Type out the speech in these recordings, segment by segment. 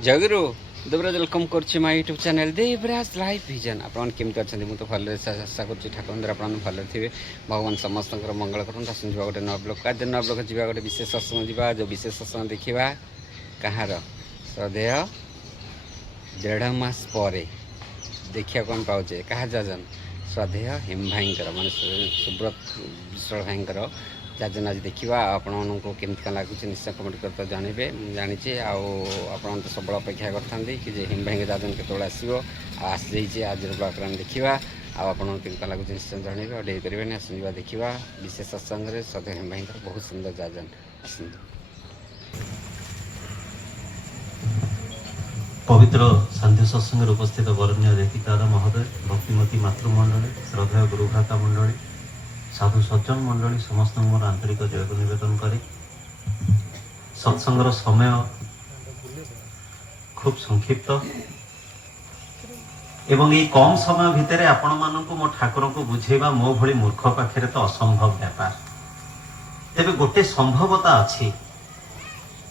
जगरू Devraj welcome करछि my YouTube channel Devraj live vision. आपन केमति अछन्ती मु तो भले आशा करछि ठाकुर मंदिर आपन भले थिबे। भगवान समस्तकर मंगल करन। आसन जिबा गोटे नव ब्लॉग आज नव ब्लॉग जिबा गोटे विशेष सत्संग जिबा जो विशेष सत्संग देखिबा कहार श्रद्धेय 1.5 मास परे देखिया कोन पाउचे कहा जाजन श्रद्धेय हिम भाईंकर माने सुब्रत विश्वास भाईंकर जाजन आज देखा आपण केमती लगुच निश्चय कमेंट कर जानवे जानी आप सब अपेक्षा करते कि हिम भाई जाजन के आसो आसी आज ब्लॉग देखा आपमती लगुच निश्चय जानवे और डेरी करेंगे आसवा देखा विशेष सत्संग श्रद्धेय हिम भाई बहुत सुंदर जाजन आस पवित्र शांति सत्संग उपस्थित वरण्य लेखिका महोदय भक्तिमती मातृमंडली श्रद्धेय गुरुभ्राता मंडली साधु सज्जन मंडली समस्त मोर आंतरिक जय को निवेदन करे। सत्संगर समय खूब संक्षिप्त एवं ये कम समय भितर आपण मानक मो ठाकुर को बुझेबा मो भली मूर्ख पाखे तो असंभव व्यापार। तेबे गोटे संभवता अच्छी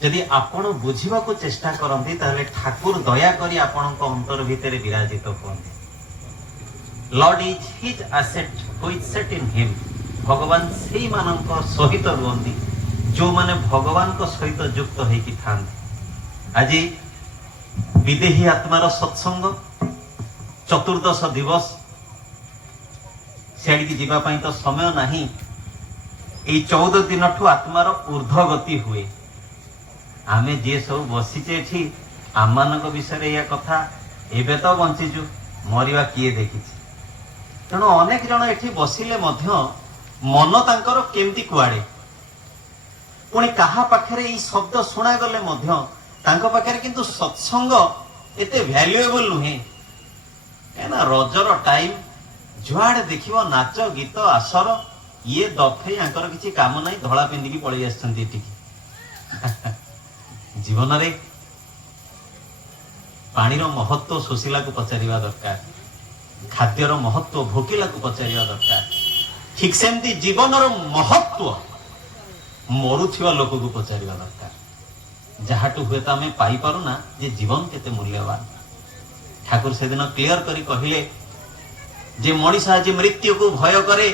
यदि आपण बुझिबा को चेष्टा करंती ताले ठाकुर दया करी आपण को अंतर भितर विराजित होंती। Lord is his asset who is set in him. भगवान से मानक सहित रुहंती जो माने भगवान को सहित युक्त होइकी थांती। आज विदेही आत्मार सत्संग चतुर्दश दिवस सेड़ी जीवा पई तो समय नाही। ए 14 दिन ठू आत्मार ऊर्ध्व गति हुए। आमे जे सब बसीचे एठी आमानक विषय या कथा एबे तो बंचीजु मरिवा किए देखिछि। तेणु अनेक जन एठी बसिले मध्य मन तांकर केमती कुआड़े पुणी कहा पाखरे ई शब्द सुना गले मध्य तांको पाखरे किंतु सत्संग एते वैल्यूएबल नुहे। एना रजर टाइम जुआड़े देखिबो नाच गीत आसर ये दफे आंकर किछि काम नाही धळा पिंदी की पळी आछंती एठी। जीवन रे पानीर महत्व सुशीला को पचारिवा दरकार। खाद्यर महत्व भोकिला को पचारिवा दरकार। ठीक सेमती जीवन महत्व मरुथिवा लोक को पचारिवा दरकार। जहाटू हुए तो आमे पाई पारुना जे जीवन केते मूल्यवान। ठाकुर से दिन क्लियर करी कहिले जे मनीषा आज मृत्यु को भय करे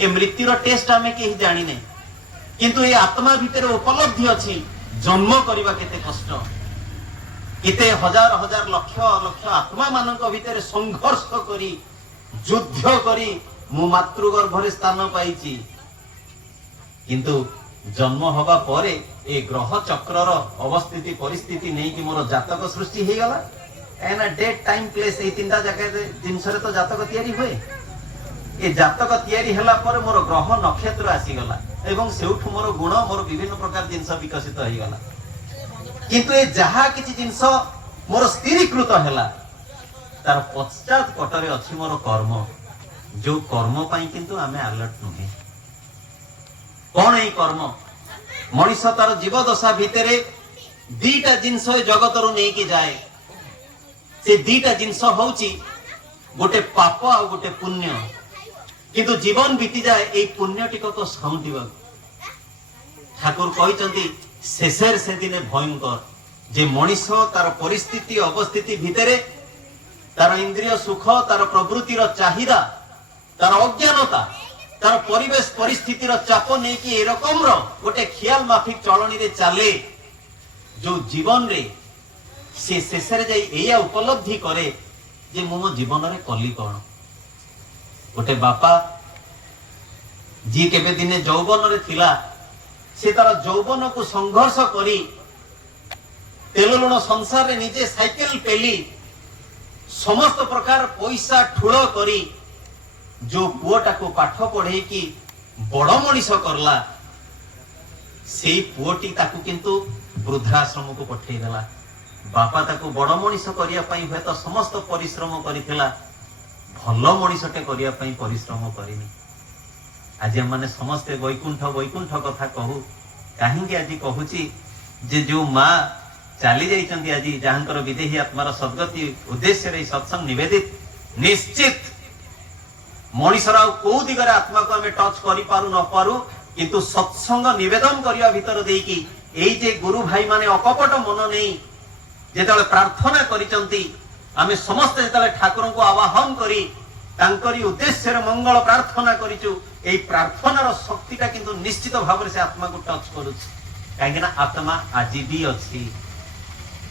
ए मृत्युर टेस्ट आमे केही जानी नै किंतु ए आत्मा भितर उपलब्धि अछि जन्म करबा केते कष्ट। केते हजार हजार लक्ष लक्ष आत्मा मानक भितर संघर्ष करी युद्ध करी मु मातृगर्भरे स्थान पाइछि किंतु जन्म हवा परे ए ग्रह चक्रर अवस्थिति परिस्थिति नहीं कि मोर जातक सृष्टि हे गला। एना डेट टाइम प्लेस ए तीनटा जगह जिनसरे तो जातक तयारी हुए। ए जातक तयारी हला पर मोर ग्रह नक्षत्र आसी गला एवं सेउठु मोर गुण मोर विभिन्न प्रकार जिनस विकसित हो गला। किंतु ए जहा किछि जिनस मोर स्थिरीकृत हला तार पश्चात पटरे अछि मोर कर्म जो कर्म पाई किंतु आमे अलर्ट नुहे। कौन ए कर्म मनीष तार जीव दशा भितरे दीटा जिनस जगत रु नहीं कि जाए। से दीटा जिनस होउची गोटे पाप आ गोटे पुण्य किंतु जीवन बीती जाए ए पुण्य टिक तो साउंटिबा। ठाकुर कहिसंती शेषर से दिने भयंकर जे मनीष तार परिस्थिति अवस्थिति भितरे तार इंद्रिय सुख तार प्रवृत्तिर चाहिदा तार अज्ञानता तार परिवेश परिस्थितिर चाप नहीं कि एरकम गोटे ख्याल माफिक चलनी रे चले जो जीवन रे से शेषर जाई एया उपलब्धि करे जे मो जीवन रे कली कौन। गोटे बापा जी केबे दिने यौवन रे थिला से तार यौवन को संघर्ष करी तेल लुण संसार रे निजे साइकेल पेली समस्त प्रकार पैसा ठुल करी जो पुओटा को पाठ पढ़े कि बड़ मनीष करला से पुओटी ताकू किंतु वृद्धाश्रम को पठेई देला। बापा ताकू बड़ मनीष करिया पई हुए तो समस्त परिश्रम करिथिला भल मनीषटे करिया पई परिश्रम करिनी। आज माने समस्त वैकुंठ वैकुंठ कथा कहू काहेकि आज कहूची जे जो माँ चली जाइछंती आज जहांकर विदेही आत्मार सद्गति उद्देश्य रे सत्संग निवेदित निश्चित मनीषर को दिगरे आत्मा को आमे टच करि पारु न पारु किंतु सत्संग निवेदन करिया भीतर देकी एई जे गुरु भाई माने अकपट मन नहीं ଯେତେବେଳେ ପ୍ରାର୍ଥନା କରିଛନ୍ତି, ଆମେ ସମସ୍ତେ ଯେତେବେଳେ ଠାକୁରଙ୍କୁ ଆବାହନ କରି ତାଙ୍କରି ଉଦ୍ଦେଶ୍ୟରେ ମଙ୍ଗଳ ପ୍ରାର୍ଥନା କରିଛୁ, এই ପ୍ରାର୍ଥନାର ଶକ୍ତିଟା କିନ୍ତୁ ନିଶ୍ଚିତ ଭାବରେ ସେ ଆତ୍ମାକୁ ଟଚ୍ କରୁଛି। କାହିଁକି ନା ଆତ୍ମା ଆଜି ବି ଅଛି,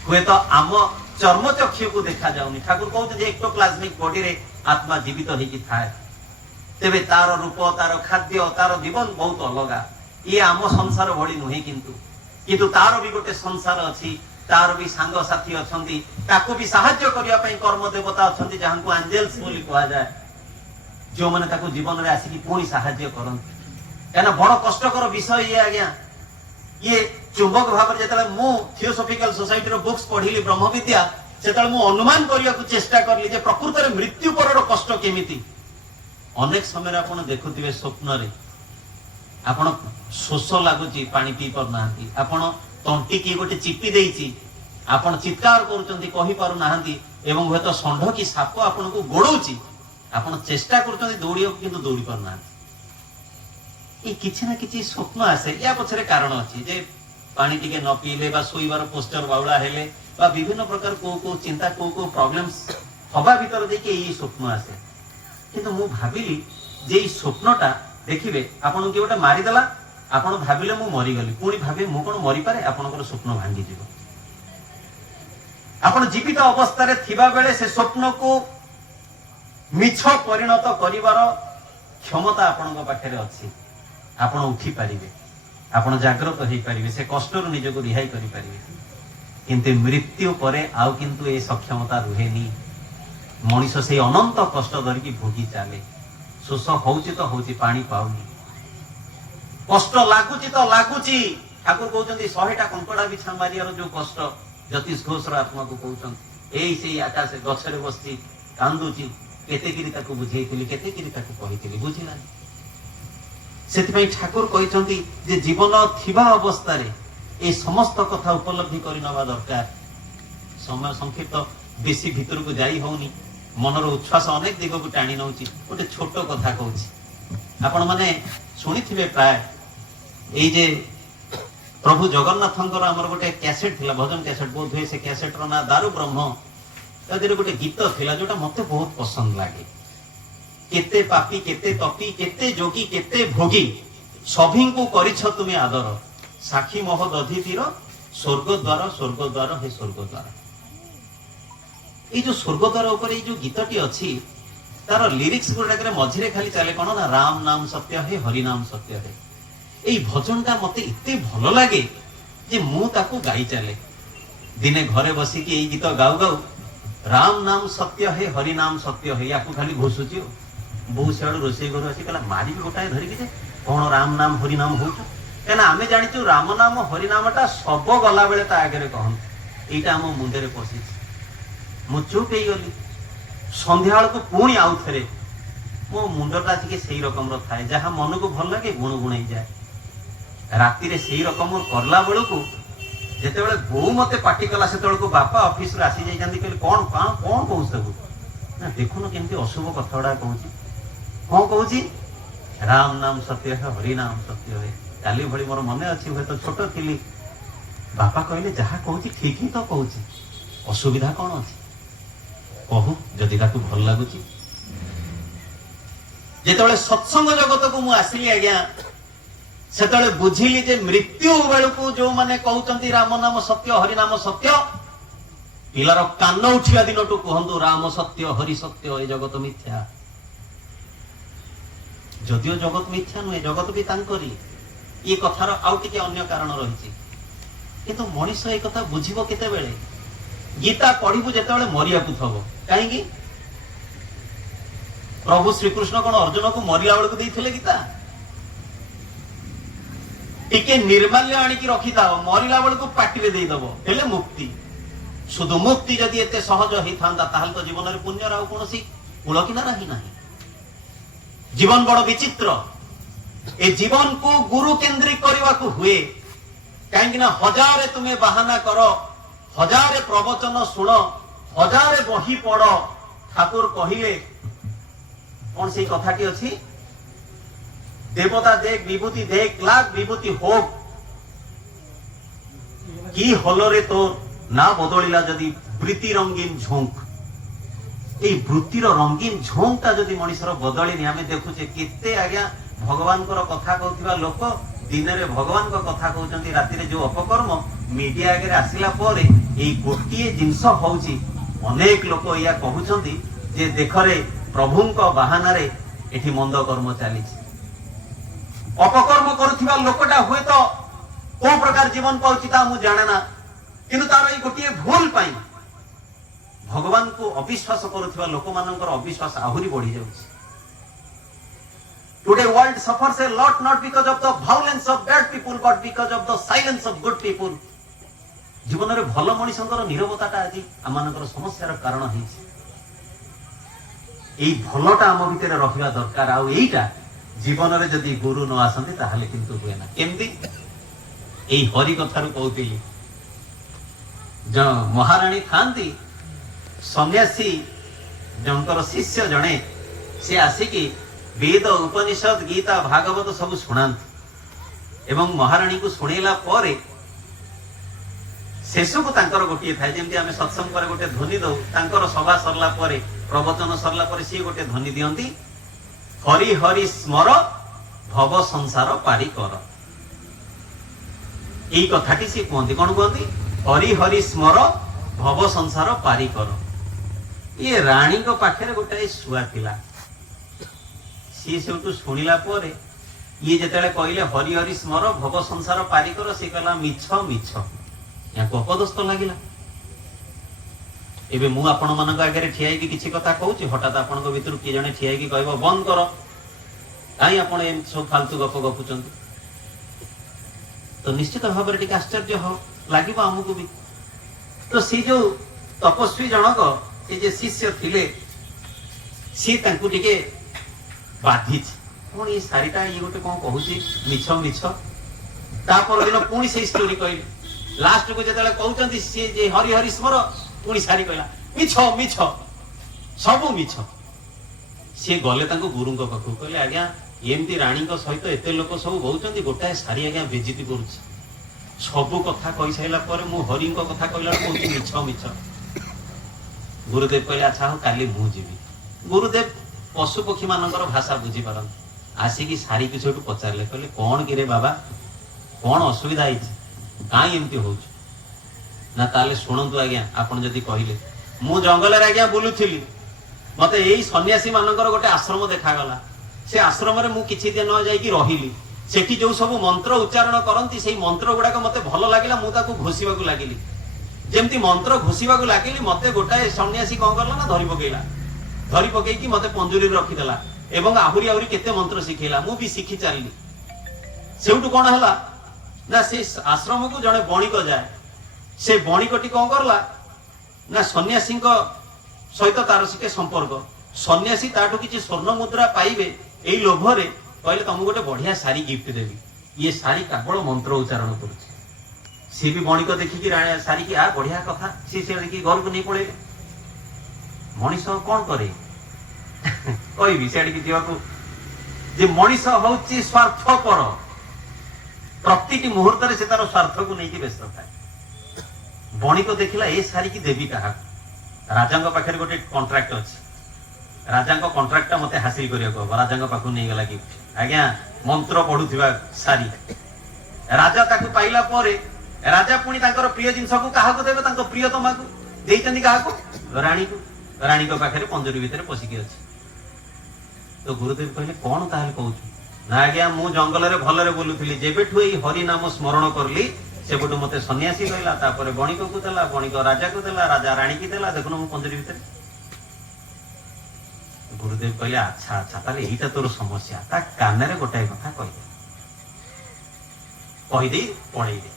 ହୁଏତ ଆମ ଚର୍ମଚକ୍ଷୁକୁ ଦେଖାଯାଉନି। ଠାକୁର କହୁଛନ୍ତି ଏକ୍ଟୋପ୍ଲାଜମିକ ବଡିରେ ଆତ୍ମା ଜୀବିତ ହେଇକି ଥାଏ, ତେବେ ତାର ରୂପ, ତାର ଖାଦ୍ୟ, ତାର ଜୀବନ ବହୁତ ଅଲଗା। ଇଏ ଆମ ସଂସାର ଭଳି ନୁହେଁ, କିନ୍ତୁ ତାର ବି ଗୋଟେ ସଂସାର ଅଛି, ତାର ବି ସାଙ୍ଗସାଥୀ ଅଛନ୍ତି, ତାକୁ ବି ସାହାଯ୍ୟ କରିବା ପାଇଁ କର୍ମ ଦେବତା ଅଛନ୍ତି, ଯାହାଙ୍କୁ ଆଞ୍ଜେଲ୍ସ ବୋଲି କୁହାଯାଏ, ଯେଉଁମାନେ ତାକୁ ଜୀବନରେ ଆସିକି ପୁଣି ସାହାଯ୍ୟ କରନ୍ତି। କାହିଁକିନା ବଡ କଷ୍ଟକର ବିଷୟ ଇଏ ଆଜ୍ଞା। ଇଏ ଚୁମ୍ବକ ଭାବରେ ଯେତେବେଳେ ମୁଁ ଥିଓସଫିକାଲ ସୋସାଇଟିର ବୁକ୍ସ ପଢିଲି ବ୍ରହ୍ମବିଦ୍ୟା, ସେତେବେଳେ ମୁଁ ଅନୁମାନ କରିବାକୁ ଚେଷ୍ଟା କଲି ଯେ ପ୍ରକୃତରେ ମୃତ୍ୟୁ ପରର କଷ୍ଟ କେମିତି। ଅନେକ ସମୟରେ ଆପଣ ଦେଖୁଥିବେ ସ୍ୱପ୍ନରେ ଆପଣ ଶୋଷ ଲାଗୁଛି, ପାଣି ପିଇ ପାରୁନାହାନ୍ତି, ଆପଣ ତଣ୍ଟି କିଏ ଗୋଟେ ଚିପି ଦେଇଛି, ଆପଣ ଚିତ୍କାର କରୁଛନ୍ତି, କହିପାରୁନାହାନ୍ତି, ଏବଂ ହୁଏତ ଷଣ୍ଢ କି ସାପ ଆପଣଙ୍କୁ ଗୋଡଉଛି, ଆପଣ ଚେଷ୍ଟା କରୁଛନ୍ତି ଦୌଡ଼ିବାକୁ କିନ୍ତୁ ଦୌଡ଼ି ପାରୁନାହାନ୍ତି। এই କିଛି ନା କିଛି ସ୍ୱପ୍ନ ଆସେ। ୟା ପଛରେ କାରଣ ଅଛି ଯେ ପାଣି ଟିକେ ନ ପିଇଲେ ବା ଶୋଇବାର ପୋସ୍ଚର ବାଉଳା ହେଲେ ବା ବିଭିନ୍ନ ପ୍ରକାର କୋଉ ଚିନ୍ତା, କୋଉ ପ୍ରୋବ୍ଲେମ୍ସ ହବା ଭିତରେ ଦେଇକି ଏଇ ସ୍ୱପ୍ନ ଆସେ। କିନ୍ତୁ ମୁଁ ଭାବିଲି ଯେ ଏଇ ସ୍ୱପ୍ନଟା ଦେଖିବେ ଆପଣଙ୍କୁ କିଏ ଗୋଟେ ମାରିଦେଲା, ଆପଣ ଭାବିଲେ ମୁଁ ମରିଗଲି, ପୁଣି ଭାବିବେ ମୁଁ କଣ ମରିପାରେ, ଆପଣଙ୍କର ସ୍ୱପ୍ନ ଭାଙ୍ଗିଯିବ। ଆପଣ ଜୀବିତ ଅବସ୍ଥାରେ ଥିବା ବେଳେ ସେ ସ୍ୱପ୍ନକୁ ମିଛ ପରିଣତ କରିବାର କ୍ଷମତା ଆପଣଙ୍କ ପାଖରେ ଅଛି। ଆପଣ ଉଠି ପାରିବେ, ଆପଣ ଜାଗ୍ରତ ହେଇପାରିବେ, ସେ କଷ୍ଟରୁ ନିଜକୁ ରିହାଇ କରିପାରିବେ। କିନ୍ତୁ ମୃତ୍ୟୁ ପରେ ଆଉ କିନ୍ତୁ ଏ ସକ୍ଷମତା ରୁହେନି। ମଣିଷ ସେଇ ଅନନ୍ତ କଷ୍ଟ ଧରିକି ଭୋଗି ଚାଲେ। ଶୋଷ ହଉଛି ତ ହଉଛି, ପାଣି ପାଉନି, କଷ୍ଟ ଲାଗୁଛି ତ ଲାଗୁଛି। ଠାକୁର କହୁଛନ୍ତି 100ଟା କଙ୍କଡା ବିଛା ମାରିବାର ଯୋଉ କଷ୍ଟ, ଜ୍ୟୋତିଷ ଘୋଷର ଆତ୍ମାକୁ କହୁଛନ୍ତି, ଏଇ ସେଇ ଆକାଶ ଗଛରେ ବସି କାନ୍ଦୁଛି, କେତେକିରି ତାକୁ ବୁଝେଇଥିଲି, କେତେକିରି ତାକୁ କହିଥିଲି, ବୁଝିଲାନି। ସେଥିପାଇଁ ଠାକୁର କହିଛନ୍ତି ଯେ ଜୀବନ ଥିବା ଅବସ୍ଥାରେ এই সমস্ত কথা উপলব্ধি করে নেওয়া দরকার। সময় সংক্ষিপ্ত, বেশি ভিতরକୁ যাই হଉনি, মনর উচ্ছ্বাস অনেক দিগକୁ টাଣି নଉଛି। ଗୋଟେ ছোট কথা কହୁଛି, ଆପଣ ମାନେ ଶୁଣିଥିବେ ପ୍ରାୟ এই যে প্রভু জগন্নাথଙ୍କର ଆମର ଗୋଟେ କ୍ୟାସେଟ ଥିଲା, ଭଜନ କ୍ୟାସେଟ ବୋଧ ହୁଏ, ସେ କ୍ୟାସେଟର ନାଁ ଦାରୁ ବ୍ରହ୍ମ। ତା ଦେହରେ ଗୋଟେ ଗୀତ ଥିଲା ଯୋଉଟା ମତେ ବହୁତ ପସନ୍ଦ ଲାଗେ। କେତେ ପାପୀ, କେତେ ତପୀ, କେତେ ଯୋଗୀ, କେତେ ଭୋଗୀ, ସଭିଙ୍କୁ କରିଛ ତୁମେ ଆଦର, ସାକ୍ଷୀ ମୋହ ଦଧିତିର ସ୍ୱର୍ଗଦ୍ୱାର, ସ୍ୱର୍ଗଦ୍ୱାର ହେ ସ୍ୱର୍ଗଦ୍ୱାର। এই যে স্বর্গদ্বার উপরে এই যে গীতটি ଅଛି, তার লিরিক্স গুড়াকরে মঝিরে খালি চালে কোন না, রাম নাম সত্য হে, হরি নাম সত্য হে। এই ভজনটা মতে এতে ভালো লাগে যে মু তাকু গাই চালে। দিনে ঘরে বসিকি এই গীত গাও গাও, রাম নাম সত্য হে, হরি নাম সত্য হে, ইয়াকু খালি ঘোষুছি। বউ সিয়াড়ু রোষেই ঘর আসি কলা মারিকি গোটাଏ ধরিকি যে কোন রাম নাম হরি নাম হউছ। কেন আমি জানিছু রাম নাম হরি নামটা সব গলা বেলে তা আগে কহନ୍ତି, এইটা ଆମ ମୁଣ୍ଡରେ ପଶିଛି। ମୁଁ ଚୁପ୍ ହେଇଗଲି। ସନ୍ଧ୍ୟା ବେଳକୁ ପୁଣି ଆଉ ଥରେ ମୋ ମୁଣ୍ଡଟା ଟିକେ ସେଇ ରକମର ଥାଏ, ଯାହା ମନକୁ ଭଲ ଲାଗେ ଗୁଣଗୁଣେଇ ଯାଏ। ରାତିରେ ସେଇ ରକମ କଲା ବେଳକୁ ଯେତେବେଳେ ବୋଉ ମତେ ପାଟି କଲା, ସେତେବେଳକୁ ବାପା ଅଫିସରୁ ଆସି ଯାଇଛନ୍ତି, କହିଲେ କଣ କଣ କଣ କହୁଛି ତାକୁ ନା, ଦେଖୁନ କେମିତି ଅଶୁଭ କଥା ଗୁଡା କହୁଛି। କଣ କହୁଛି? ରାମ ନାମ ସତ୍ୟ ହେ, ହରି ନାମ ସତ୍ୟ ହେ। କାଲି ଭଳି ମୋର ମନେ ଅଛି, ହୁଏତ ଛୋଟ ଥିଲି, ବାପା କହିଲେ ଯାହା କହୁଛି ଠିକ ହିଁ ତ କହୁଛି, ଅସୁବିଧା କଣ ଅଛି କହୁ, ଯଦି ତାକୁ ଭଲ ଲାଗୁଛି। ଯେତେବେଳେ ସତ୍ସଙ୍ଗ ଜଗତକୁ ମୁଁ ଆସିଲି ଆଜ୍ଞା, ସେତେବେଳେ ବୁଝିଲି ଯେ ମୃତ୍ୟୁ ବେଳକୁ ଯୋଉମାନେ କହୁଛନ୍ତି ରାମ ନାମ ସତ୍ୟ, ହରି ନାମ ସତ୍ୟ, ପିଲାର କାନ ଉଠିବା ଦିନଠୁ କୁହନ୍ତୁ ରାମ ସତ୍ୟ, ହରି ସତ୍ୟ, ଏ ଜଗତ ମିଥ୍ୟା। ଯଦିଓ ଜଗତ ମିଥ୍ୟା ନୁହେଁ, ଜଗତ ବି ତାଙ୍କରି। ଏ କଥାର ଆଉ ଟିକେ ଅନ୍ୟ କାରଣ ରହିଛି, କିନ୍ତୁ ମଣିଷ ଏ କଥା ବୁଝିବ କେତେବେଳେ? ଗୀତା ପଢିବୁ ଯେତେବେଳେ ମରିବାକୁ ଥବ। କାହିଁକି? ପ୍ରଭୁ ଶ୍ରୀକୃଷ୍ଣ କଣ ଅର୍ଜୁନକୁ ମରିଲା ବେଳକୁ ଦେଇଥିଲେ ଗୀତା? ଟିକେ ନିର୍ମାଲ୍ୟ ଆଣିକି ରଖିଥାଅ, ମରିଲା ବେଳକୁ ପାଟିରେ ଦେଇଦବ, ହେଲେ ମୁକ୍ତି। শুধু মুক্তি যদি এতে সহজ হইথান্তা, তাহলে তো জীবনের পুণ্যর আর কৌশি কূল কিনারা হি না। জীবন বড় বিচিত্র। এই জীবনকু গুরু কেন্দ্রিক করিবাকু হুয়ে, কাହିଁକି ନା ହଜାରେ ତୁମେ ବାହାନା କର, ହଜାରେ ପ୍ରବଚନ ଶୁଣ, ହଜାରେ ବହି ପଢ, ଠାକୁର କହିଲେ କଣ ସେଇ କଥାଟି ଅଛି, দেবতা দেখ বিভূতি দেখ লাখ বিভূতি হোক, কি হলো রে তোর না বদলিলা যদি বৃত্তি রঙিন ঝোঁক, এই বৃত্তির রঙিন ঝোঁকটা যদি মଣିষর বদলিনি, আমি দেখুছে কেতে আজ্ঞা ভগবানଙ୍କର কথা কହୁଥିବା লোক দিନରେ ଭଗବାନଙ୍କ କଥା କହୁଛନ୍ତି, ରାତିରେ ଯୋଉ ଅପକର୍ମ ମିଡିଆ ଆଗରେ ଆସିଲା ପରେ ଏଇ ଗୋଟିଏ ଜିନିଷ ହଉଛି, ଅନେକ ଲୋକ ଏଇଆ କହୁଛନ୍ତି ଯେ ଦେଖରେ ପ୍ରଭୁଙ୍କ ବାହାନାରେ ଏଠି ମନ୍ଦ କର୍ମ ଚାଲିଛି। ଅପକର୍ମ କରୁଥିବା ଲୋକଟା ହୁଏତ କୋଉ ପ୍ରକାର ଜୀବନ ପାଉଛି ତା ମୁଁ ଜାଣେ ନା, କିନ୍ତୁ ତାର ଏଇ ଗୋଟିଏ ଭୁଲ ପାଇଁ ଭଗବାନଙ୍କୁ ଅବିଶ୍ୱାସ କରୁଥିବା ଲୋକମାନଙ୍କର ଅବିଶ୍ୱାସ ଆହୁରି ବଢି ଯାଉଛି। Today world suffers a lot not because of the violence of bad people but because of the silence of good people. ଜୀବନରେ ଭଲ ମଣିଷଙ୍କର ନିରବତାଟା ଆଜି ଆମମାନଙ୍କର ସମସ୍ୟାର କାରଣ ହେଇଛି। ଏଇ ଭଲଟା ଆମ ଭିତରେ ରହିବା ଦରକାର। ଆଉ ଏଇଟା ଜୀବନରେ ଯଦି ଗୁରୁ ନ ଆସନ୍ତି ତାହେଲେ କିନ୍ତୁ ହୁଏ ନା। କେମିତି? ଏଇ ହରି କଥାରୁ କହୁଥିଲି, ମହାରାଣୀ ଥାନ୍ତି, ସନ୍ନ୍ୟାସୀ ଜଣଙ୍କର ଶିଷ୍ୟ ଜଣେ, ସେ ଆସିକି ବେଦ ଉପନିଷଦ ଗୀତା ଭାଗବତ ସବୁ ଶୁଣାନ୍ତି ଏବଂ ମହାରାଣୀଙ୍କୁ ଶୁଣେଇଲା ପରେ ଶେଷକୁ ତାଙ୍କର ଗୋଟିଏ ଥାଏ, ଯେମିତି ଆମେ ସତ୍ସଙ୍ଗ ପରେ ଗୋଟେ ଧ୍ୱନି ଦଉ, ତାଙ୍କର ସଭା ସରିଲା ପରେ ପ୍ରବଚନ ସରିଲା ପରେ ସିଏ ଗୋଟେ ଧ୍ୱନି ଦିଅନ୍ତି, ହରି ହରି ସ୍ମର ଭବ ସଂସାର ପାରି କର। ଏଇ କଥାଟି ସିଏ କୁହନ୍ତି। କଣ କୁହନ୍ତି? ହରି ହରି ସ୍ମର ଭବ ସଂସାର ପାରି କର। ଇଏ ରାଣୀଙ୍କ ପାଖରେ ଗୋଟାଏ ଶୁଆ ଥିଲା। ସିଏ ସେଠୁ ଶୁଣିଲା ପରେ ଇଏ ଯେତେବେଳେ କହିଲେ ହରି ହରି ସ୍ମର ଭବ ସଂସାର ପାରି କର, ସେ କହିଲା ମିଛ ମିଛ। ୟାକୁ ଅପଦସ୍ତ ଲାଗିଲା। ଏବେ ମୁଁ ଆପଣ ମାନଙ୍କ ଆଗରେ ଠିଆ ହେଇକି କିଛି କଥା କହୁଛି, ହଠାତ୍ ଆପଣଙ୍କ ଭିତରୁ କିଏ ଜଣେ ଠିଆ ହେଇକି କହିବ ବନ୍ଦ କର, କାହିଁ ଆପଣ ଏମିତି ସବୁ ଫାଲତୁ ଗପ ଗପୁଛନ୍ତି, ତ ନିଶ୍ଚିତ ଭାବରେ ଟିକେ ଆଶ୍ଚର୍ଯ୍ୟ ଲାଗିବ ଆମକୁ ବି। ତ ସେ ଯୋଉ ତପସ୍ୱୀ ଜଣକ, ସେ ଯେ ଶିଷ୍ୟ ଥିଲେ, ସିଏ ତାଙ୍କୁ ଟିକେ ବାଧିଛି। କଣ ଏଇ ଶାରୀଟା ଇଏ ଗୋଟେ କଣ କହୁଛି ମିଛ ମିଛ। ତା ପରଦିନ ପୁଣି ସେଇ ଷ୍ଟୋରି କହିଲେ। ଲାଷ୍ଟକୁ ଯେତେବେଳେ କହୁଛନ୍ତି ସିଏ ଯେ ହରି ହରି ସ୍ମର, ପୁଣି ଶାରୀ କହିଲା ମିଛ ମିଛ, ସବୁ ମିଛ। ସିଏ ଗଲେ ତାଙ୍କୁ ଗୁରୁଙ୍କ ପାଖକୁ, କହିଲେ ଆଜ୍ଞା ଏମିତି ରାଣୀଙ୍କ ସହିତ ଏତେ ଲୋକ ସବୁ କହୁଛନ୍ତି, ଗୋଟାଏ ଶାରୀ ଆଜ୍ଞା ବେଜିତି କରୁଛି। ସବୁ କଥା କହିସାରିଲା ପରେ ମୁଁ ହରିଙ୍କ କଥା କହିଲା ବେଳକୁ କହୁଛି ମିଛ ମିଛ। ଗୁରୁଦେବ କହିଲେ ଆଚ୍ଛା ହଉ, କାଲି ମୁଁ ଯିବି। ଗୁରୁଦେବ ପଶୁ ପକ୍ଷୀ ମାନଙ୍କର ଭାଷା ବୁଝିପାରନ୍ତି। ଆସିକି ଶାରୀକି ସେଠୁ ପଚାରିଲେ, କହିଲେ କଣ କିରେ ବାବା, କଣ ଅସୁବିଧା ହେଇଛି, କାହିଁ ଏମିତି ହଉଛି? ନା ତାହେଲେ ଶୁଣନ୍ତୁ ଆଜ୍ଞା, ଆପଣ ଯଦି କହିଲେ, ମୁଁ ଜଙ୍ଗଲରେ ଆଜ୍ଞା ବୁଲୁଥିଲି, ମତେ ଏଇ ସନ୍ନ୍ୟାସୀ ମାନଙ୍କର ଗୋଟେ ଆଶ୍ରମ ଦେଖାଗଲା। ସେ ଆଶ୍ରମରେ ମୁଁ କିଛି ଦିନ ଯାଇକି ରହିଲି। ସେଠି ଯୋଉ ସବୁ ମନ୍ତ୍ର ଉଚ୍ଚାରଣ କରନ୍ତି, ସେଇ ମନ୍ତ୍ର ଗୁଡାକ ମତେ ଭଲ ଲାଗିଲା, ମୁଁ ତାକୁ ଘୋଷିବାକୁ ଲାଗିଲି। ଯେମିତି ମନ୍ତ୍ର ଘୋଷିବାକୁ ଲାଗିଲି, ମତେ ଗୋଟାଏ ସନ୍ନ୍ୟାସୀ କଣ କଲା ନା ଧରି ପକେଇଲା। ଧରି ପକେଇକି ମତେ ପଞ୍ଜୁରୀରେ ରଖିଦେଲା ଏବଂ ଆହୁରି ଆହୁରି କେତେ ମନ୍ତ୍ର ଶିଖେଇଲା। ମୁଁ ବି ଶିଖି ଚାଲିଲି। ସେଉଠୁ କଣ ହେଲା ନା, ସେ ଆଶ୍ରମକୁ ଜଣେ ବଣିକ ଯାଏ। ସେ ବଣିକଟି କଣ କରଲା ନା, ସନ୍ନ୍ୟାସୀଙ୍କ ସହିତ ତାର ଟିକେ ସମ୍ପର୍କ। ସନ୍ନ୍ୟାସୀ ତାଠୁ କିଛି ସ୍ୱର୍ଣ୍ଣ ମୁଦ୍ରା ପାଇବେ ଏଇ ଲୋଭରେ କହିଲେ ତମକୁ ଗୋଟେ ବଢିଆ ଶାରୀ ଗିଫ୍ଟ ଦେବି। ଇଏ ଶାରୀ କେବଳ ମନ୍ତ୍ର ଉଚ୍ଚାରଣ କରୁଛି। ସିଏ ବି ବଣିକ ଦେଖିକି ଶାରୀକି ଆ ବଢିଆ କଥା, ସିଏ ଦେଖିକି ଘରକୁ ନେଇ ପଳେଇଲେ। ମଣିଷ କଣ କରେ କହିବି ସେଆଡିକି ଯିବାକୁ, ଯେ ମଣିଷ ହଉଛି ସ୍ୱାର୍ଥପର। ପ୍ରତିଟି ମୁହୂର୍ତ୍ତରେ ସେ ତାର ସ୍ୱାର୍ଥକୁ ନେଇକି ବ୍ୟସ୍ତ ଥାଏ। ବଣିକ ଦେଖିଲା ଏ ଶାରୀକି ଦେବି କାହାକୁ? ରାଜାଙ୍କ ପାଖରେ ଗୋଟେ କଣ୍ଟ୍ରାକ୍ଟ ଅଛି, ରାଜାଙ୍କ କଣ୍ଟ୍ରାକ୍ଟଟା ମତେ ହାସିଲ କରିବାକୁ ହବ। ରାଜାଙ୍କ ପାଖକୁ ନେଇଗଲା ଗିଫ୍ଟ, ଆଜ୍ଞା ମନ୍ତ୍ର ପଢୁଥିବା ଶାରୀ। ରାଜା ତାକୁ ପାଇଲା ପରେ ରାଜା ପୁଣି ତାଙ୍କର ପ୍ରିୟ ଜିନିଷକୁ କାହାକୁ ଦେବେ? ତାଙ୍କ ପ୍ରିୟତମାକୁ ଦେଇଛନ୍ତି। କାହାକୁ? ରାଣୀକୁ। ରାଣୀଙ୍କ ପାଖରେ ପଞ୍ଜୁରୀ ଭିତରେ ପଶିକି ଅଛି। ତ ଗୁରୁଦେବ କହିଲେ କଣ ତାହେଲେ କହୁଛୁ? ନା ଆଜ୍ଞା ମୁଁ ଜଙ୍ଗଲରେ ଭଲରେ ବୁଲୁଥିଲି, ଯେବେଠୁ ଏଇ ହରି ନାମ ସ୍ମରଣ କରିଲି ସେବେଠୁ ମତେ ସନ୍ନ୍ୟାସୀ କହିଲା, ତାପରେ ବଣିକକୁ ଦେଲା, ବଣିକ ରାଜାକୁ ଦେଲା, ରାଜା ରାଣୀକି ଦେଲା, ଦେଖୁନ ମୁଁ ପଞ୍ଜୁରୀ ଭିତରେ। ଗୁରୁଦେବ କହିଲେ ଆଚ୍ଛା ଆଚ୍ଛା, ତାହେଲେ ଏଇଟା ତୋର ସମସ୍ୟା। ତା କାନରେ ଗୋଟାଏ କଥା କହିଦେଇ ପଳେଇଲେ।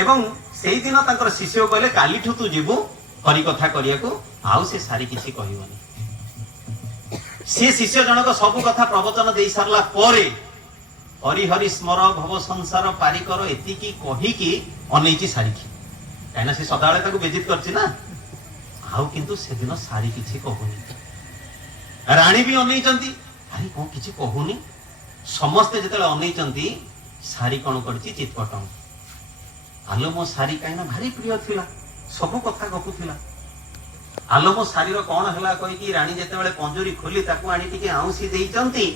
ଏବଂ ସେଇଦିନ ତାଙ୍କର ଶିଷ୍ୟ କହିଲେ କାଲିଠୁ ତୁ ଯିବୁ ହରି କଥା କରିବାକୁ, ଆଉ ସେ ଶାରୀ କିଛି କହିବନି। ସେ ଶିଷ୍ୟ ଜଣକ ସବୁ କଥା ପ୍ରବଚନ ଦେଇ ସାରିଲା ପରେ ହରି ହରି ସ୍ମର ଭବ ସଂସାର ପାରିକର ଏତିକି କହିକି ଅନେଇଛି ଶାରୀକି। କାହିଁକିନା ସେ ସଦାବେଳେ ତାକୁ ବେଜିତ କରିଛି ନା। ଆଉ କିନ୍ତୁ ସେଦିନ ଶାରୀ କିଛି କହୁନି। ରାଣୀ ବି ଅନେଇଛନ୍ତି, ଆରେ କଣ କିଛି କହୁନି। ସମସ୍ତେ ଯେତେବେଳେ ଅନେଇଛନ୍ତି, ଶାରୀ କଣ କରିଛି ଚିତ୍ପଟମ। ଆଲୋ ମୋ ଶାରୀ କାହିଁକିନା ଭାରି ପ୍ରିୟ ଥିଲା, ସବୁ କଥା ଗପୁଥିଲା। ଆଲୋ ମୋ ଶାରୀର କଣ ହେଲା କହିକି ରାଣୀ ଯେତେବେଳେ ପଞ୍ଜୁରୀ ଖୋଲି ତାକୁ ଆଣି ଟିକେ ଆଉଁସି ଦେଇଛନ୍ତି,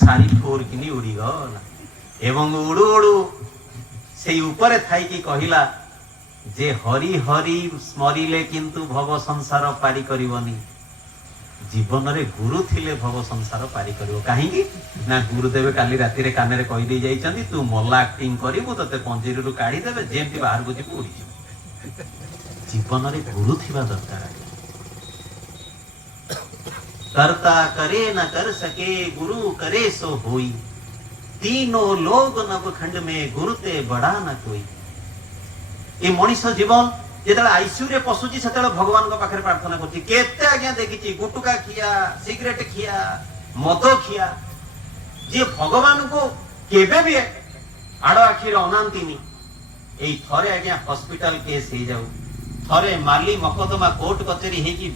ଶାରୀ ଠୋର କିନି ଉଡିଗଲା ଏବଂ ଉଡୁ ଉଡୁ ସେଇ ଉପରେ ଥାଇକି କହିଲା ଯେ ହରି ହରି ସ୍ମରିଲେ କିନ୍ତୁ ଭବ ସଂସାର ପାରି କରିବନି, ଜୀବନରେ ଗୁରୁ ଥିଲେ ଭବ ସଂସାର ପାରି କରିବ। କାହିଁକି ନା ଗୁରୁଦେବ କାଲି ରାତିରେ କାନରେ କହିଦେଇ ଯାଇଛନ୍ତି, ତୁ ମଲା ଆକ୍ଟିଂ କରିବୁ, ତତେ ପଞ୍ଜୁରୀରୁ କାଢିଦେବେ, ଯେମିତି ବାହାରକୁ ଯିବୁ ଉଡିଯିବୁ। ଜୀବନରେ ଗୁରୁ ଥିବା ଦରକାର। कर्ता करे न कर सके गुरु करे सो होई, तीनों लोग नवखंड में गुरुते बड़ा न कोई। ये मनीष जीवन जेतेବେଳେ आईसीयू रे पशुची सेतेବେଳେ भगवान को पाखरे प्रार्थना करछि, केते आज्ञा देखिछि गुटुका खिया, सिगरेट खिया, मद खिया, जे भगवान को केबे भी आड़ आखिर अनांतिनी। एई थरे आज्ञा हॉस्पिटल केस हे जाऊ, थरे माली मकदमा कोर्ट कचेरी हे कि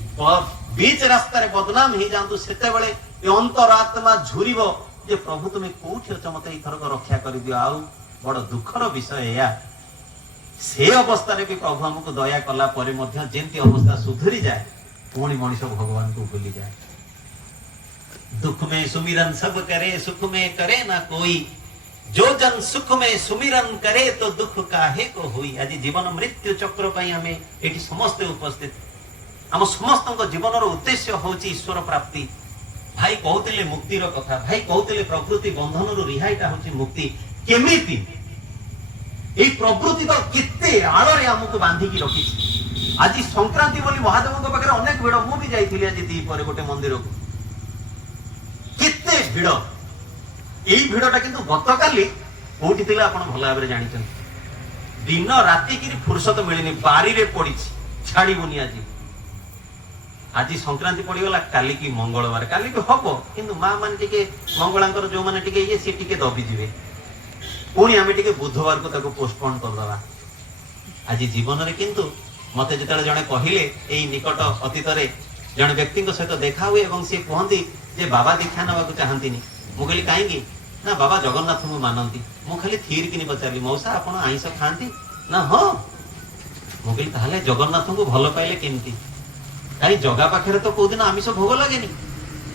बीच रास्ता रे बदनाम हे जांतु, सेतेବେଳେ ए अंतरात्मा झुरिबो जे प्रभु तुमे कोठी अछ, मते ई थरक रक्षा करि दियो। आउ बड़ दुखर विषय या से अवस्था रे भी प्रभु हमको दया कला परे मध्य जेंती अवस्था सुधरी जाए, पुणी मनीष भगवान को भूली जाए। दुख में सुमिरन सब करे, सुख में करे ना कोई, जो जन सुख में सुमिरन करे तो दुख काहे को होई। आज जीवन मृत्यु चक्र पई हमें एठी समस्त उपस्थित, हम समस्त जीवन उद्देश्य होची ईश्वर प्राप्ति। भाई कहते मुक्तिर कथा, भाई कहते प्रकृति बंधन रिहाईटा होची मुक्ति। केमिति এই প্রবৃত্তি তো কেতে আড়রে আমাকে বাঁধিকি রখিছি। আজি সংক্রান্তি বলি মহাদেবଙ୍କ পাখରେ অনেক ভিড়, ମୁଁ ବି ଯାଇଥିଲି ଆଜି ଦି ପରେ ଗୋଟେ ମନ୍ଦିରକୁ, କେତେ ଭିଡ। এই ଭିଡଟା କିନ୍ତୁ ଗତକାଲି କୋଉଠି ଥିଲା ଆପଣ ଭଲ ଭାବରେ ଜାଣିଛନ୍ତି। ଦିନ ରାତି କିରି ଫୁରସତ ମିଳିନି, ବାରିରେ ପଡିଛି, ଛାଡିବୁନି ଆଜି। ଆଜି ସଂକ୍ରାନ୍ତି ପଡିଗଲା, କାଲି କି ମଙ୍ଗଳବାର, କାଲି ବି ହବ, କିନ୍ତୁ ମା ମାନେ ଟିକେ ମଙ୍ଗଳାଙ୍କର ଯୋଉମାନେ ଟିକେ ଇଏ ସେ ଟିକେ ଦବି ଯିବେ, पुणी आम टे बुधवार को ताको पोस्टपोन करदवा। आज जीवन में किंतु मते जिते जड़े कहले यही निकट अतीत जड़े व्यक्ति सहित देखा हुए और सी कहती जे बाबा दीक्षा नवा चाहती। मु कहली कहीं ना बाबा जगन्नाथ को मानती। मु खाली थीर कि पचारि मौसा आपण आईष खाती ना? हाँ। मु कहली ताहले जगन्नाथ को भल पाइले केमती? कहीं जगा पाखे तो कौ दिन आमिष भोग लगे,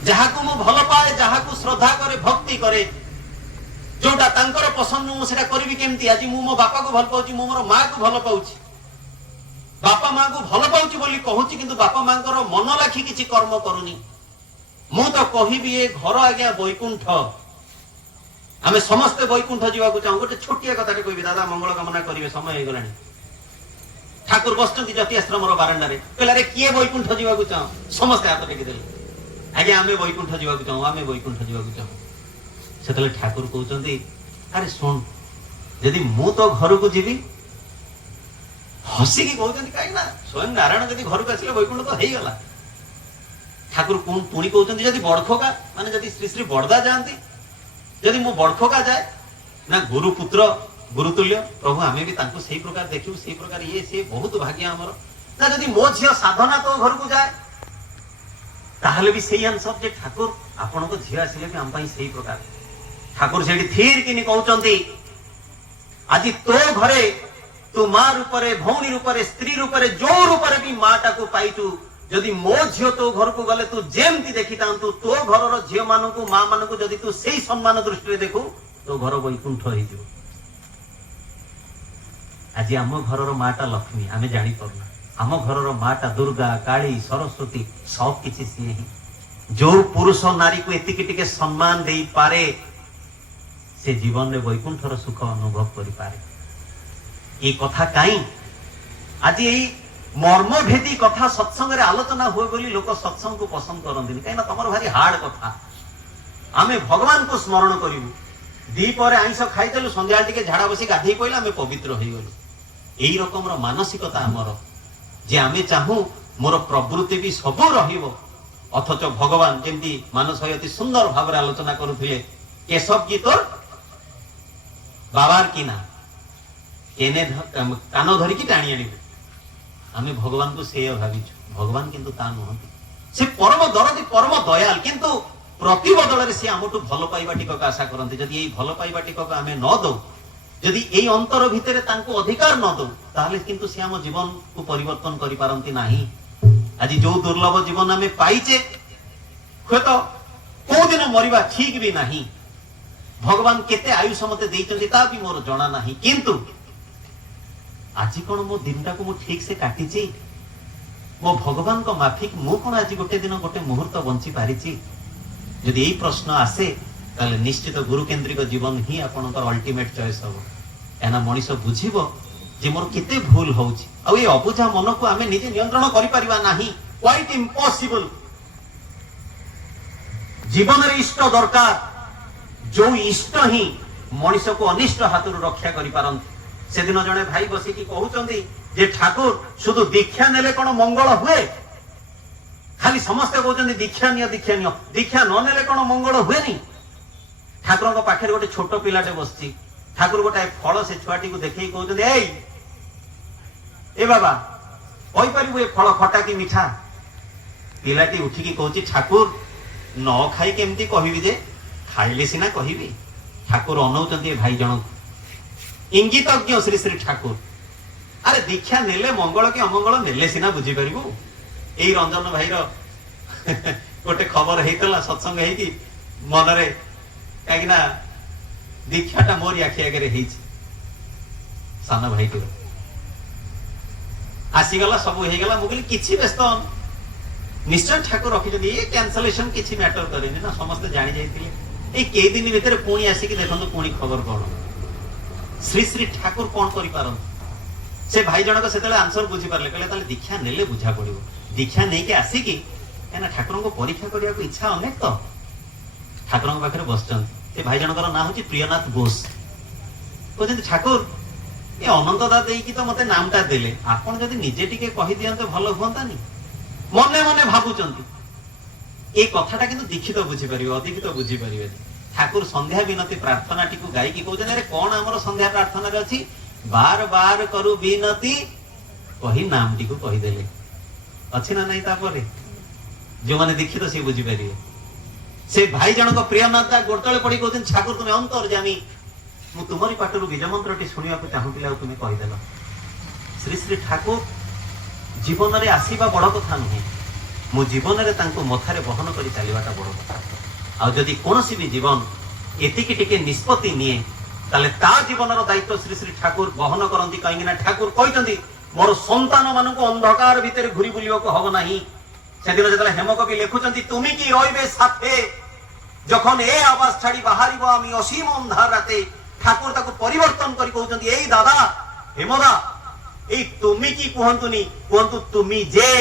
जहाँ को मु भल पाए, जहाँ को श्रद्धा करे, भक्ति करे, जोटा तांकर पसंद मु सेटा करबी केमती? आज मु मो बापा को भल पाउची, मु मोर मां को भल पाउची, बापा मां को भल पाउची बोली कहूची, किंतु बापा मांकर मन लाखी किछि कर्म करूनी। मु तो कहिबी ए घर आज्ञा वैकुंठ, आमे समस्त वैकुंठ जीवा को चाहू। गोटे छोटिया कथाटे कहबी, दादा मंगल कामना करिवे, समय हे गलानी। ठाकुर बसचंती जति आश्रम रो बारंडा रे, कहला रे किए वैकुंठ जीवा को चाहू? समस्त हाथ टेकी देले, आज्ञा आमे वैकुंठ जीवा को चाहू, आमे वैकुंठ जीवा को चाहू। सेतले ठाकुर कहउचंदी, अरे सुन, यदि मु तो घर को जीवी, हसी की कहउचंदी, काई ना स्वयं नारायण यदि घर को आसिले वैकुंठ तो हेई गला। ठाकुर कोन पुणी कहउचंदी, यदि बड़खोका माने यदि श्री श्री बड़दा जानती, यदि मु बड़खोका जाए ना, गुरु पुत्र गुरुतुल्य प्रभु, आमे भी तांको सही प्रकार देखिबु, सही प्रकार ये से बहुत भाग्य हमर ना। यदि मो झियो साधना तो घर को जाए, ताहले भी सही आंसर जे ठाकुर आपण को झियो आसिले भी हम पई सही प्रकार। ठाकुर से थीर कि कहते, आज तो घरे तू मां रूपरे, भौणी रूपरे, स्त्री रूपरे, जो रूपरे भी माटा को पाइतु, जदि मो झियो तो घर को गले तू जेमती देखी तांतु, तो घर झियो मानू मां मानू जदि तू सही सम्मान दृष्टि देखू, तो घर वैकुंठ हो। आज आम घर माटा लक्ष्मी आमे जानी पारना, आम घर माटा दुर्गा, काली, सरस्वती सब किछि सिए ही। जो पुरुष नारी को एतिकी टिके सम्मान दे पारे, से जीवन में वैकुंठर सुख अनुभव करि पारे। ये कथा कहीं आज यही मर्मभेदी कथा सत्संग रे आलोचना हुए बोली लोक सत्संग को पसंद करते, कहीं तुम भारी हार्ड कथा। आमे भगवान को स्मरण करूँ, दीपर आईष खाईदेलु, संध्या टिके झाड़ा बसी गाधे पड़े आमे पवित्र हो गलु। यही रकम मानसिकता आमर जे आमे चाहू मोर प्रवृत्ति भी सब रहिबो, अथच भगवान जेमती मानस अति सुंदर भाव आलोचना करुथिले, केशव जी तोर बाबार की ना केने कान धरिकी टाणी आनिबे। आमे भगवान को से भाविछु, भगवान किंतु ता नहंती, से परम दरदी, परम दयाल, किंतु प्रति बदल से आमठू भल पाइबा टिकक आशा करते। जदि यही भल पाइबा टिकक आमे न दौ, যদি এই অন্তর ভিতরে তাଙ୍କୁ ଅଧିକାର ନ ଦଉ ତାହେଲେ କିନ୍ତୁ ସେ ଆମ ଜୀବନକୁ ପରିବର୍ତ୍ତନ କରିପାରନ୍ତି ନାହିଁ। ଆଜି ଯୋଉ ଦୁର୍ଲଭ ଜୀବନ ଆମେ ପାଇଛେ ହୁଏତ କୋଉ ଦିନ ମରିବା ଠିକ ବି ନାହିଁ। ଭଗବାନ କେତେ ଆୟୁଷ ମତେ ଦେଇଛନ୍ତି ତା ବି ମୋର ଜଣା ନାହିଁ, କିନ୍ତୁ ଆଜି କଣ ମୋ ଦିନଟାକୁ ମୁଁ ଠିକ ସେ କାଟିଛି? ମୋ ଭଗବାନଙ୍କ ମାଫିକ ମୁଁ କଣ ଆଜି ଗୋଟେ ଦିନ ଗୋଟେ ମୁହୂର୍ତ୍ତ ବଞ୍ଚି ପାରିଛି? ଯଦି ଏଇ ପ୍ରଶ୍ନ ଆସେ ତାହେଲେ ନିଶ୍ଚିତ ଗୁରୁକେନ୍ଦ୍ରିକ ଜୀବନ ହିଁ ଆପଣଙ୍କର ଅଲ୍ଟିମେଟ ଚଏସ୍ ହବ। କାହିଁକିନା ମଣିଷ ବୁଝିବ ଯେ ମୋର କେତେ ଭୁଲ ହଉଛି, ଆଉ ଏ ଅବୁଝା ମନକୁ ଆମେ ନିଜେ ନିୟନ୍ତ୍ରଣ କରିପାରିବା ନାହିଁ। Quite impossible. ଜୀବନରେ ଇଷ୍ଟ ଦରକାର, ଯୋଉ ଇଷ୍ଟ ହିଁ ମଣିଷକୁ ଅନିଷ୍ଟ ହାତରୁ ରକ୍ଷା କରିପାରନ୍ତି। ସେଦିନ ଜଣେ ଭାଇ ବସିକି କହୁଛନ୍ତି ଯେ ଠାକୁର শুধু ଦୀକ୍ଷା ନେଲେ କଣ ମଙ୍ଗଳ ହୁଏ? ଖାଲି ସମସ୍ତେ କହୁଛନ୍ତି ଦୀକ୍ଷା ନିଅ ଦୀକ୍ଷା ନିଅ, ଦୀକ୍ଷା ନ ନେଲେ କଣ ମଙ୍ଗଳ ହୁଏନି? ଠାକୁରଙ୍କ ପାଖରେ ଗୋଟେ ଛୋଟ ପିଲାଟେ ବସିଛି। ଠାକୁର ଗୋଟାଏ ଫଳ ସେ ଛୁଆଟିକୁ ଦେଖେଇ କହୁଛନ୍ତି, ଏ ବାବା କହିପାରିବୁ ଏ ଫଳ ଖଟା କି ମିଠା? ପିଲାଟି ଉଠିକି କହୁଛି, ଠାକୁର ନ ଖାଇ କେମିତି କହିବି ଯେ, ଖାଇଲେ ସିନା କହିବି। ଠାକୁର ଅନଉଛନ୍ତି ଏ ଭାଇ ଜଣକୁ, ଇଙ୍ଗିତଜ୍ଞ ଶ୍ରୀ ଶ୍ରୀ ଠାକୁର। ଆରେ ଦୀକ୍ଷା ନେଲେ ମଙ୍ଗଳ କି ଅମଙ୍ଗଳ ନେଲେ ସିନା ବୁଝିପାରିବୁ। ଏଇ ରଞ୍ଜନ ଭାଇର ଗୋଟେ ଖବର ହେଇଥିଲା ସତ୍ସଙ୍ଗ ହେଇକି ମନରେ, କାହିଁକି ନା ଦୀକ୍ଷାଟା ମୋରି ଆଖି ଆଗରେ ହେଇଛି। ସାନ ଭାଇଟିର ଆସିଗଲା, ସବୁ ହେଇଗଲା। ମୁଁ କହିଲି କିଛି ବ୍ୟସ୍ତ ନିଶ୍ଚୟ ଠାକୁର ରଖିଛନ୍ତି, ଏ କ୍ୟାନସଲେସନ କିଛି ମ୍ୟାଟର କରେନି ନା, ସମସ୍ତେ ଜାଣି ଯାଇଥିଲେ। ଏଇ କେଇ ଦିନ ଭିତରେ ପୁଣି ଆସିକି ଦେଖନ୍ତୁ ପୁଣି ଖବର କଣ। ଶ୍ରୀ ଶ୍ରୀ ଠାକୁର କଣ କରିପାରନ୍ତି? ସେ ଭାଇ ଜଣକ ସେତେବେଳେ ଆନ୍ସର ବୁଝିପାରିଲେ, କହିଲେ ତାହେଲେ ଦୀକ୍ଷା ନେଲେ ବୁଝା ପଡିବ। ଦୀକ୍ଷା ନେଇକି ଆସିକି, କାହିଁକିନା ଠାକୁରଙ୍କୁ ପରୀକ୍ଷା କରିବାକୁ ଇଚ୍ଛା ଅନେକ, ତ ଠାକୁରଙ୍କ ପାଖରେ ବସିଛନ୍ତି। ସେ ଭାଇ ଜଣଙ୍କର ନାଁ ହଉଛି ପ୍ରିୟନାଥ ଘୋଷ। କହୁଛନ୍ତି, ଠାକୁର ଏ ଅନନ୍ତ ଦା ଦେଇକି ତ ମତେ ନାମଟା ଦେଲେ, ଆପଣ ଯଦି ନିଜେ ଟିକେ କହିଦିଅନ୍ତେ ଭଲ ହୁଅନ୍ତାନି। ମନେ ମନେ ଭାବୁଛନ୍ତି। ଏ କଥାଟା କିନ୍ତୁ ଦୀକ୍ଷିତ ବୁଝିପାରିବେ, ଅଧିକିତ ବୁଝିପାରିବେନି। ଠାକୁର ସନ୍ଧ୍ୟା ବିନତି ପ୍ରାର୍ଥନାଟିକୁ ଗାଇକି କହୁଛନ୍ତି, ଆରେ କଣ ଆମର ସନ୍ଧ୍ୟା ପ୍ରାର୍ଥନାରେ ଅଛି? ବାର ବାର କରୁ ବିନତି କହି ନାମଟିକୁ କହିଦେଲେ। ଅଛି ନା ନାଇଁ? ତାପରେ ଯୋଉମାନେ ଦୀକ୍ଷିତ ସେ ବୁଝିପାରିବେ। ସେ ଭାଇ ଜଣକ ପ୍ରିୟନାଥ ଦା ଗୋଡତଳେ ପଡି କହୁଛନ୍ତି, ଠାକୁର ତୁମେ ଅନ୍ତର୍ଯାମୀ, ମୁଁ ତୁମରି ପାଟରୁ ବୀଜ ମନ୍ତ୍ରଟି ଶୁଣିବାକୁ ଚାହୁଁଥିଲି, ଆଉ ତୁମେ କହିଦେଲ। ଶ୍ରୀ ଶ୍ରୀ ଠାକୁର ଜୀବନରେ ଆସିବା ବଡ କଥା ନୁହେଁ, ମୁଁ ଜୀବନରେ ତାଙ୍କୁ ମଥାରେ ବହନ କରି ଚାଲିବାଟା ବଡ କଥା। ଆଉ ଯଦି କୌଣସି ବି ଜୀବନ ଏତିକି ଟିକେ ନିଷ୍ପତ୍ତି ନିଏ ତାହେଲେ ତା ଜୀବନର ଦାୟିତ୍ୱ ଶ୍ରୀ ଶ୍ରୀ ଠାକୁର ବହନ କରନ୍ତି। କାହିଁକି ନା ଠାକୁର କହିଛନ୍ତି, ମୋର ସନ୍ତାନ ମାନଙ୍କୁ ଅନ୍ଧକାର ଭିତରେ ଘୁରି ବୁଲିବାକୁ ହବ ନାହିଁ। সেদিন যেতলে হেমকবি লেখুଛନ୍ତି, তুমি কি রইবে সাথে যখন এ আওয়াজ ছাড়ি বাহারিব আমি অসীম অন্ধার রাতে। ঠাকুর তাকে পরিবর্তন করে কହୁଛନ୍ତି, এই দাদা হেমদা, এই তুমি কি কুহନ୍ତୁନି, কুহନ୍ତୁ তুমি যে।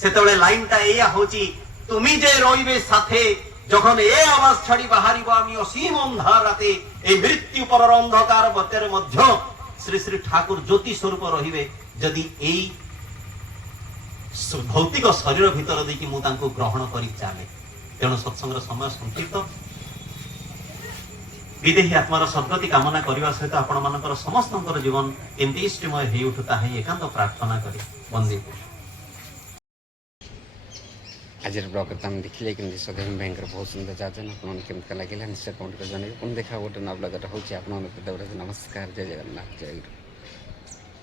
সেতলে লাইনটা এইয়া হচ্ছে, তুমি যে রইবে সাথে যখন এ আওয়াজ ছাড়ি বাহারিব আমি অসীম অন্ধার রাতে। এই মৃত্যু পরর অন্ধকার ভিতরে মধ্য শ্রী শ্রী ঠাকুর জ্যোতি স্বরূপ রহিবে যদি এই ভৌতিক শরীর ভিতর দিয়ে মু তাଙ୍କୁ গ্রহণ করি চালে। তেণু সৎসঙ্গর সময় সংক্ষিপ্ত। বিদেহী আত্মার সদ্গতি কামনা করা সহিত আপন মানকর সমস্তଙ୍କର জীবন কেমতি ইষ্টময় হয়ে উঠু তাহাই একান্ত প্রার্থনা করি বন্দে। आज ब्लॉग तुम देखिले कि सदैव भयंकर बहुत सुंदर जाजन आपन केमती लगे निश्चय कमेंट कर जन देखा गोटे नव ब्लॉग हूँ। आप नमस्कार, जय जगन्नाथ, जय गुरु।